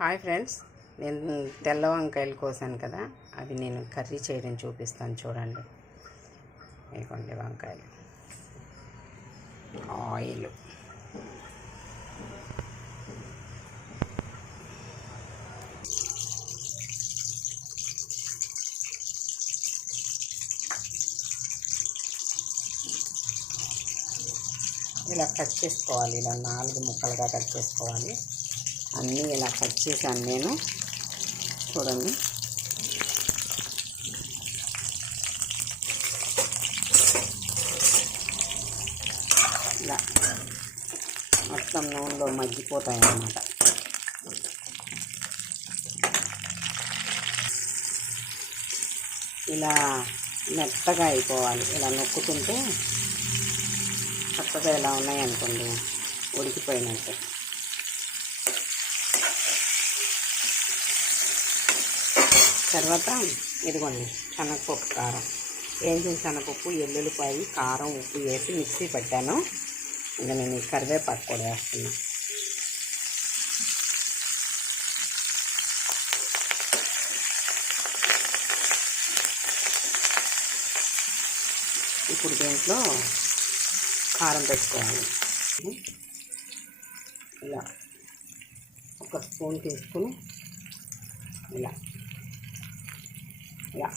Hi friends, నేను తెల్ల వంకాయలు కోసాను కదా, అవి నేను కర్రీ చేయడం చూపిస్తాను. చూడండి, ఇదిగోండి వంకాయలు, ఆయిల్, ఇలా కట్ చేసుకోవాలి. ఇలా 4 ముక్కలుగా కట్ చేసుకోవాలి. అన్నీ ఇలా కట్ చేశాను నేను. చూడండి, ఇలా మొత్తం నూనెలో మగ్గిపోతాయి అన్నమాట. ఇలా మెత్తగా అయిపోవాలి. ఇలా నొక్కుతుంటే చక్కగా ఇలా ఉన్నాయనుకోండి, ఉడికిపోయినట్టు. తర్వాత ఇదిగోండి శనగపప్పు, కారం, వేయించిన శనగపప్పు, ఎల్లుల్లిపాయ, కారం, ఉప్పు వేసి మిక్సీ పెట్టాను. ఇంకా నేను ఈ కరివేపాకు కూడా వేస్తున్నా. ఇప్పుడు దీంట్లో కారం పెట్టుకోవాలి. ఇలా 1 స్పూన్ తీసుకుని ఇలా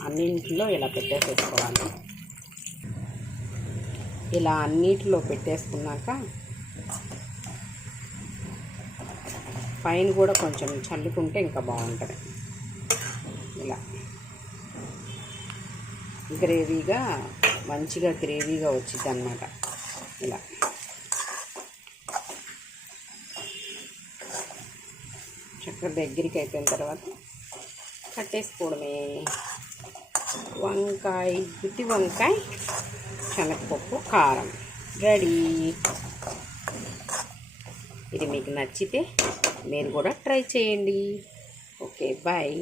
అన్నింటిలో ఇలా పెట్టేసుకోవాలి. ఇలా అన్నిటిలో పెట్టేసుకున్నాక పైన కూడా కొంచెం చల్లుకుంటే ఇంకా బాగుంటుంది. ఇలా గ్రేవీగా, మంచిగా గ్రేవీగా వచ్చింది అన్నమాట. ఇలా చక్కగా దగ్గరికి అయిపోయిన తర్వాత కట్టేసుకోవడమే. వంకాయ, గుత్తి వంకాయ, శనగపప్పు, కారం రెడీ. ఇది మీకు నచ్చితే మీరు కూడా ట్రై చేయండి. Okay, bye.